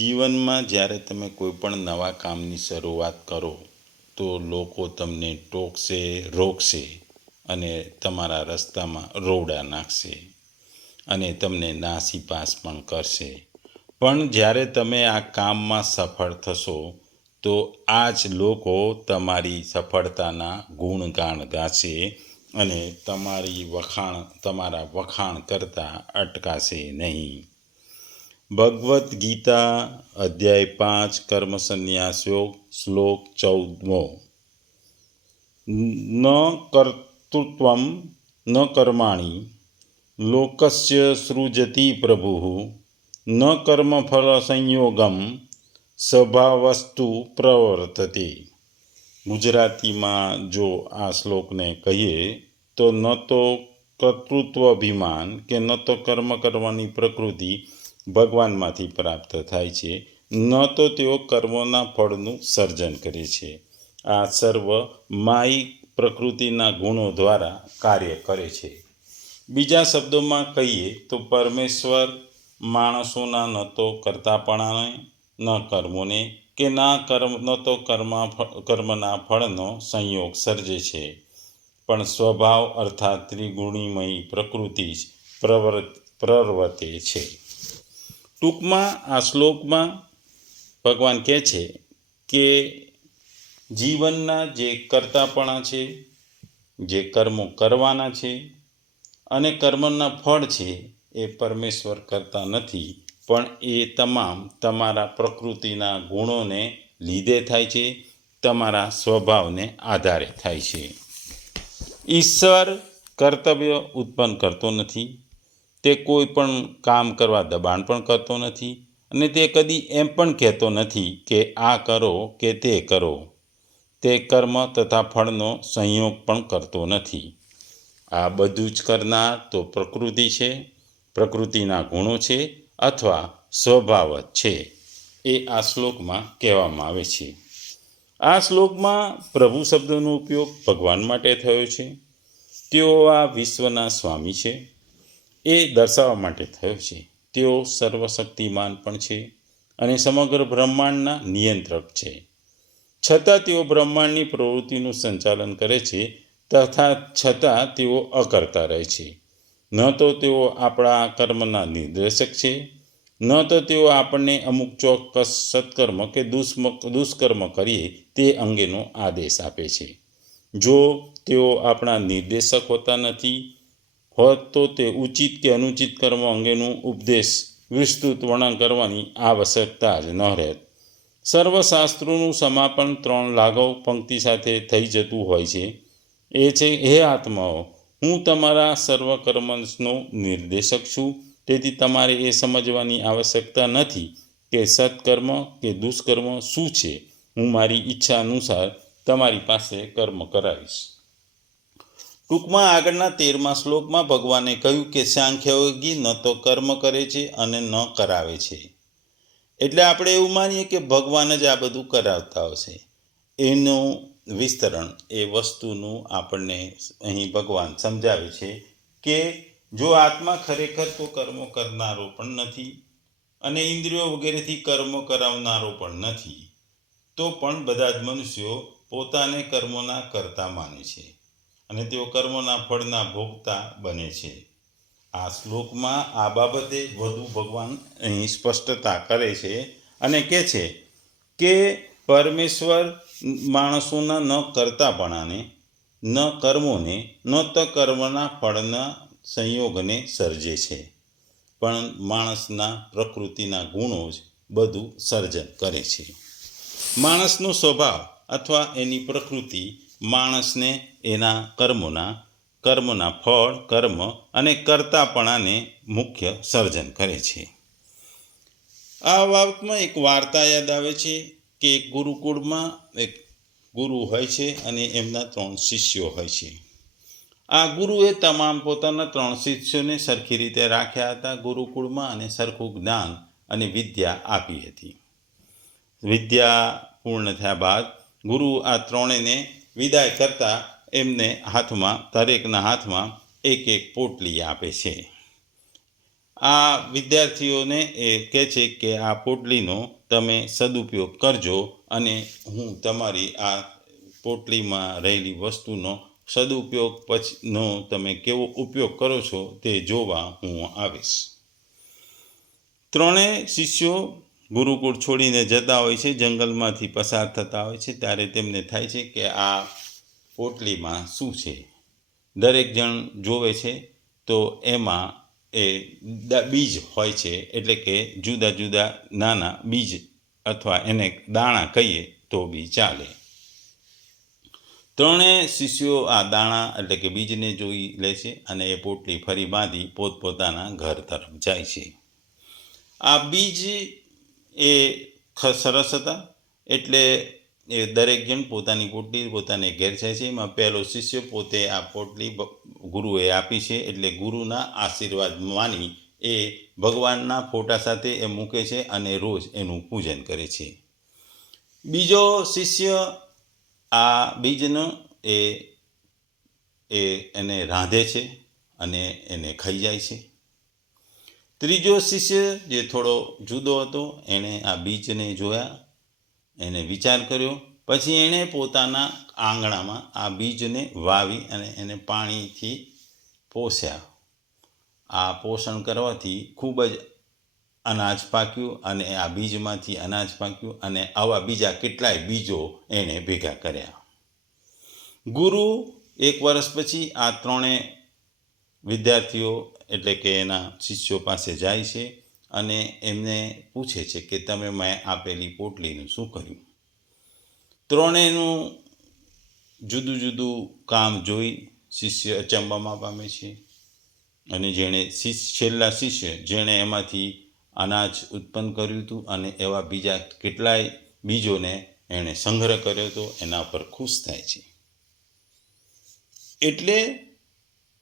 જીવનમાં જ્યારે તમે કોઈ પણ નવા કામની શરૂઆત કરો, તો લોકો તમને ટોકશે, રોકશે અને તમારા રસ્તામાં રોડા નાખશે અને તમને નાસીપાસ પણ કરશે. પણ જ્યારે તમે આ કામમાં સફળ થશો, તો આ જ લોકો તમારી સફળતાના ગુણગાન ગાશે અને તમારી વખાણ, તમારા વખાણ કરતાં અટકાશે નહીં. ભગવદ્ ગીતા અધ્યાય પાંચ કર્મ સંન્યાસ યોગ શ્લોક ચૌદમો. ન કર્તૃત્વમ, ન કર્માણી. લોકસ્ય સૃજતિ પ્રભુ. ન કર્મફળ સંયોગમ સ્વભાવસ્તુ પ્રવર્તતે. ગુજરાતીમાં જો આ શ્લોકને કહીએ, તો ન તો કર્તૃત્વ અભિમાન કે ન તો કર્મ કરવાની પ્રકૃતિ ભગવાનમાંથી પ્રાપ્ત થાય છે. ન તો તેઓ કર્મોના ફળનું સર્જન કરે છે. આ સર્વ માયિક પ્રકૃતિના ગુણો દ્વારા કાર્ય કરે છે. બીજા શબ્દોમાં કહીએ તો પરમેશ્વર માણસોના ન તો કરતાપણાને, ન કર્મોને કે ના કર્મ, ન તો કર્મા કર્મના ફળનો સંયોગ સર્જે છે. પણ સ્વભાવ અર્થાત ત્રિગુણીમયી પ્રકૃતિ જ પ્રવર્ત પ્રવર્તે છે. ટૂંકમાં આ શ્લોકમાં ભગવાન કહે છે કે જીવનના જે કરતાપણા છે, જે કર્મો કરવાના છે અને કર્મના ફળ છે એ પરમેશ્વર કરતા નથી, પણ એ તમામ તમારા પ્રકૃતિના ગુણોને લીધે થાય છે, તમારા સ્વભાવને આધારે થાય છે. ઈશ્વર કર્તવ્ય ઉત્પન્ન કરતો નથી તે કોઈ પણ કામ કરવા દબાણ પણ કરતો નથી અને તે કદી એમ પણ કહેતો નથી કે આ કરો કે તે કરો. તે કર્મ તથા ફળનો સંયોગ પણ કરતો નથી. આ બધું જ કરનાર તો પ્રકૃતિ છે, પ્રકૃતિના ગુણો છે અથવા સ્વભાવ છે, એ આ શ્લોકમાં કહેવામાં આવે છે. આ શ્લોકમાં પ્રભુ શબ્દનો ઉપયોગ ભગવાન માટે થયો છે. તેઓ આ વિશ્વના સ્વામી છે. એ દર્શાવવા માટે થયો છે. તેઓ સર્વશક્તિમાન પણ છે અને સમગ્ર બ્રહ્માંડના નિયંત્રક છે. છતાં તેઓ બ્રહ્માંડની પ્રવૃત્તિનું સંચાલન કરે છે તથા છતાં તેઓ અકર્તા રહે છે. ન તો તેઓ આપણા કર્મના નિર્દેશક છે, ન તો તેઓ આપણને અમુક ચોક્કસ સત્કર્મ કે દુષ્મ દુષ્કર્મ કરીએ તે અંગેનો આદેશ આપે છે. જો તેઓ આપણા નિર્દેશક હોતા નથી હોત તો તે ઉચિત કે અનુચિત કર્મ અંગેનું ઉપદેશ વિસ્તૃત વર્ણન કરવાની આવશ્યકતા જ ન રહેત. સર્વશાસ્ત્રોનું સમાપન ત્રણ લાઘવ પંક્તિ સાથે થઈ જતું હોય છે. એ છે, હે આત્માઓ, હું તમારા સર્વકર્મનો નિર્દેશક છું. તેથી તમારે એ સમજવાની આવશ્યકતા નથી કે સત્કર્મ કે દુષ્કર્મ શું છે. હું મારી ઈચ્છા અનુસાર તમારી પાસે કર્મ કરાવીશ. ટૂંકમાં આગળના તેરમા શ્લોકમાં ભગવાને કહ્યું કે સાંખ્યયોગી ન તો કર્મ કરે છે અને ન કરાવે છે. એટલે આપણે એવું માનીએ કે ભગવાન જ આ બધું કરાવતા હશે. એનું વિસ્તરણ એ વસ્તુનું આપણને અહીં ભગવાન સમજાવે છે કે જો આત્મા ખરેખર તો કર્મો કરનારો પણ નથી અને ઇન્દ્રિયો વગેરેથી કર્મો કરાવનારો પણ નથી, તો પણ બધા જ મનુષ્યો પોતાને કર્મોના કરતા માને છે. અને તેઓ કર્મના ફળના ભોગતા બને છે. આ શ્લોકમાં આ બાબતે વધુ ભગવાન અહીં સ્પષ્ટતા કરે છે અને કહે છે કે પરમેશ્વર માણસોના ન કરતાપણાને, ન કર્મોને, ન તો કર્મના ફળના સંયોગને સર્જે છે. પણ માણસના પ્રકૃતિના ગુણો જ બધું સર્જન કરે છે. માણસનો સ્વભાવ અથવા એની પ્રકૃતિ માણસને એના કર્મોના, કર્મના ફળ, કર્મ અને કર્તાપણાને મુખ્ય સર્જન કરે છે. આ બાબતમાં એક વાર્તા યાદ આવે છે કે એક ગુરુકુળમાં એક ગુરુ હોય છે અને એમના ત્રણ શિષ્યો હોય છે. આ ગુરુએ તમામ પોતાના ત્રણ શિષ્યોને સરખી રીતે રાખ્યા હતા ગુરુકુળમાં અને સરખું જ્ઞાન અને વિદ્યા આપી હતી. વિદ્યા પૂર્ણ થયા બાદ ગુરુ આ ત્રણેયને વિદાય કરતા એમને હાથમાં, દરેકના હાથમાં એક એક પોટલી આપે છે. આ વિદ્યાર્થીઓને એ કહે છે કે આ પોટલીનો તમે સદુપયોગ કરજો અને હું તમારી આ પોટલીમાં રહેલી વસ્તુનો સદુપયોગ પછીનો તમે કેવો ઉપયોગ કરો છો તે જોવા હું આવીશ. ત્રણેય શિષ્યો ગુરુકુળ છોડીને જતા હોય છે, જંગલમાંથી પસાર થતા હોય છે, ત્યારે તેમને થાય છે કે આ પોટલીમાં શું છે? દરેક જણ જોવે છે, તો એમાં એ બીજ હોય છે, એટલે કે જુદા જુદા નાના બીજ અથવા એને દાણા કહીએ તો બી ચાલે. ત્રણેય શિષ્યો આ દાણા એટલે કે બીજને જોઈ લે છે અને એ પોટલી ફરી બાંધી પોતપોતાના ઘર તરફ જાય છે. આ બીજ એ સરસ હતા. એટલે એ દરેક જણ પોતાની પોટલી પોતાને ઘેર જાય છે. એમાં પહેલો શિષ્ય પોતે આ પોટલી ગુરુએ આપી છે. એટલે ગુરુના આશીર્વાદ માની એ ભગવાનના ફોટા સાથે એ મૂકે છે અને રોજ એનું પૂજન કરે છે. બીજો શિષ્ય આ બીજનો એ એને રાંધે છે અને એને ખાઈ જાય છે. ત્રીજો શિષ્ય જે થોડો જુદો હતો, એણે આ બીજને જોયા, એને વિચાર કર્યો. પછી એણે પોતાના આંગણામાં આ બીજને વાવી અને એને પાણીથી પોસ્યા. આ પોષણ કરવાથી ખૂબ જ અનાજ પાક્યું અને આ બીજમાંથી અનાજ પાક્યું અને આવા બીજા કેટલાય બીજો એણે ભેગા કર્યા. ગુરુ એક વર્ષ પછી આ ત્રણેય વિદ્યાર્થીઓ એટલે કે એના શિષ્યો પાસે જાય છે અને એમને પૂછે છે કે તમે મેં આપેલી પોટલીનું શું કર્યું? ત્રણેયનું જુદું જુદું કામ જોઈ શિષ્ય અચંબામાં પામે છે અને જેણે શિષ્ય, છેલ્લા શિષ્ય જેણે એમાંથી અનાજ ઉત્પન્ન કર્યું હતું અને એવા બીજા કેટલાય બીજોને એણે સંગ્રહ કર્યો હતો, એના પર ખુશ થાય છે. એટલે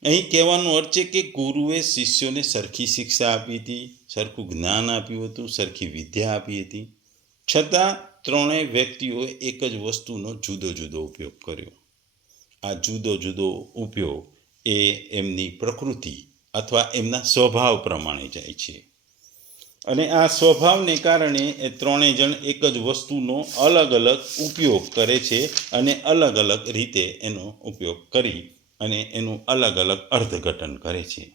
અહીં કહેવાનું અર્થ છે કે ગુરુએ શિષ્યોને સરખી શિક્ષા આપી હતી, સરખું જ્ઞાન આપ્યું હતું, સરખી વિદ્યા આપી હતી. છતાં ત્રણેય વ્યક્તિઓએ એક જ વસ્તુનો જુદો જુદો ઉપયોગ કર્યો. આ જુદો જુદો ઉપયોગ એ એમની પ્રકૃતિ અથવા એમના સ્વભાવ પ્રમાણે જાય છે. અને આ સ્વભાવને કારણે એ ત્રણેય જણ એક જ વસ્તુનો અલગ અલગ ઉપયોગ કરે છે અને અલગ અલગ રીતે એનો ઉપયોગ કરી અને એનું અલગ અલગ અર્થઘટન કરે છે.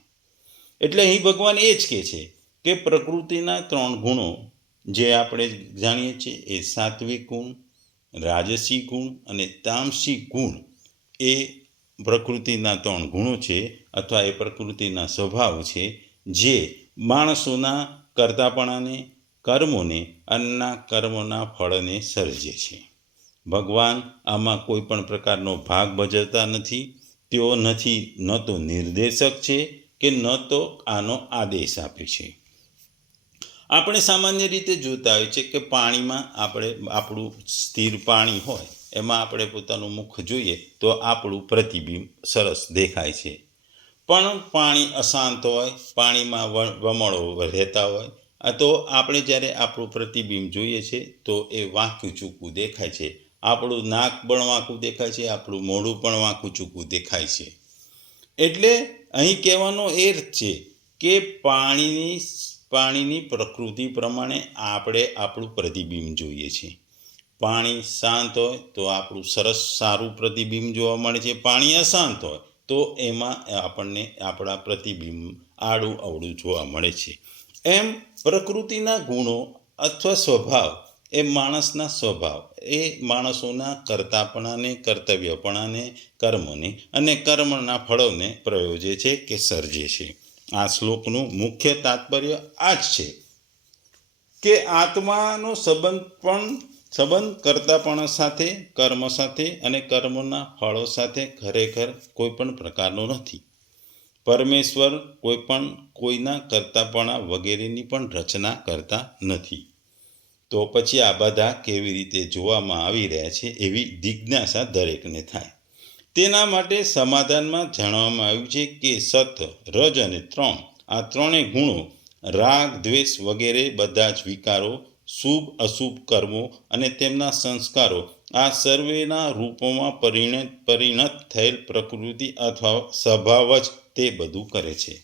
એટલે અહીં ભગવાન એ જ કહે છે કે પ્રકૃતિના ત્રણ ગુણો જે આપણે જાણીએ છીએ એ સાત્વિક ગુણ, રાજસી ગુણ અને તામસી ગુણ એ પ્રકૃતિના ત્રણ ગુણો છે અથવા એ પ્રકૃતિના સ્વભાવ છે જે માણસોના કરતાપણાને, કર્મોને અન્ના કર્મોના ફળને સર્જે છે. ભગવાન આમાં કોઈ પણ પ્રકારનો ભાગ ભજવતા નથી તેઓ નથી, ન તો નિર્દેશક છે કે ન તો આનો આદેશ આપે છે. આપણે સામાન્ય રીતે જોતા હોય છે કે પાણીમાં આપણે, આપણું સ્થિર પાણી હોય, એમાં આપણે પોતાનું મુખ જોઈએ તો આપણું પ્રતિબિંબ સરસ દેખાય છે. પણ પાણી અશાંત હોય, પાણીમાં વમળો રહેતા હોય તો આપણે જ્યારે આપણું પ્રતિબિંબ જોઈએ છે તો એ વાંક્યું ચૂકવું દેખાય છે. આપણું નાક પણ વાંકું દેખાય છે, આપણું મોઢું પણ વાંકું ચૂકું દેખાય છે. એટલે અહીં કહેવાનો એ જ છે કે પાણીની પાણીની પ્રકૃતિ પ્રમાણે આપણે આપણું પ્રતિબિંબ જોઈએ છે. પાણી શાંત હોય તો આપણું સરસ સારું પ્રતિબિંબ જોવા મળે છે. પાણી અશાંત હોય તો એમાં આપણને આપણા પ્રતિબિંબ આડું અવળું જોવા મળે છે. એમ પ્રકૃતિના ગુણો અથવા સ્વભાવ એ માણસના સ્વભાવ, એ માણસોના કર્તાપણાને, કર્તવ્યપણાને, કર્મોને અને કર્મના ફળોને પ્રયોજે છે કે સર્જે છે. આ શ્લોકનું મુખ્ય તાત્પર્ય આ જ છે કે આત્માનો સંબંધ પણ, સંબંધ કર્તાપણ સાથે, કર્મ સાથે અને કર્મના ફળો સાથે ખરેખર કોઈ પણ પ્રકારનો નથી. પરમેશ્વર કોઈ પણ કોઈના કર્તાપણા વગેરેની પણ રચના કરતા નથી. તો પછી આ બધા કેવી રીતે જોવામાં આવી રહ્યા છે એવી જિજ્ઞાસા દરેકને થાય. તેના માટે સમાધાનમાં જણાવવામાં આવ્યું છે કે સત, રજ અને ત્રણ. આ ત્રણેય ગુણો રાગ, દ્વેષ વગેરે બધા જ વિકારો, શુભ, અશુભ કર્મો અને તેમના સંસ્કારો આ સર્વેના રૂપોમાં પરિણત પરિણત થયેલ પ્રકૃતિ અથવા સ્વભાવ જ તે બધું કરે છે.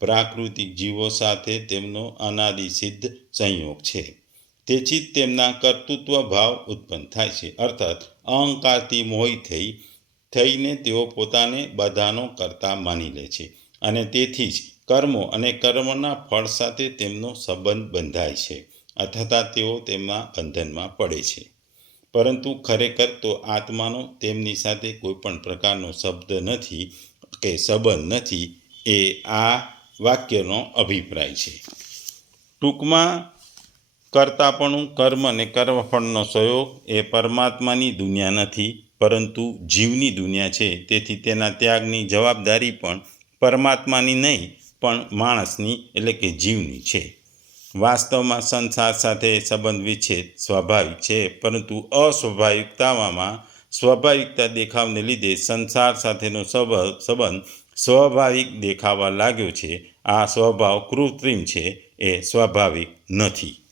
પ્રાકૃતિક જીવો સાથે તેમનો અનાદિસિદ્ધ સંયોગ છે. તેથી જ તેમના કર્તૃત્વ ભાવ ઉત્પન્ન થાય છે. અર્થાત, અહંકારથી મોહિત થઈ, થઈને તેઓ પોતાને બધાનો કરતા માની લે છે અને તેથી જ કર્મો અને કર્મના ફળ સાથે તેમનો સંબંધ બંધાય છે અથવા તેઓ તેમના બંધનમાં પડે છે. પરંતુ ખરેખર તો આત્માનો તેમની સાથે કોઈ પણ પ્રકારનો શબ્દ નથી કે સંબંધ નથી એ આ વાક્યનો અભિપ્રાય છે. ટૂંકમાં કરતાપણું કર્મ અને કર્મફળનો સહયોગ એ પરમાત્માની દુનિયા નથી, પરંતુ જીવની દુનિયા છે. તેથી તેના ત્યાગની જવાબદારી પણ પરમાત્માની નહીં, પણ માણસની, એટલે કે જીવની છે. વાસ્તવમાં સંસાર સાથે સંબંધ વિચ્છેદ સ્વાભાવિક છે, પરંતુ અસ્વાભાવિકતામાં સ્વાભાવિકતા દેખાવને લીધે સંસાર સાથેનો સંબંધ સ્વાભાવિક દેખાવા લાગ્યો છે. આ સ્વભાવ કૃત્રિમ છે, એ સ્વાભાવિક નથી.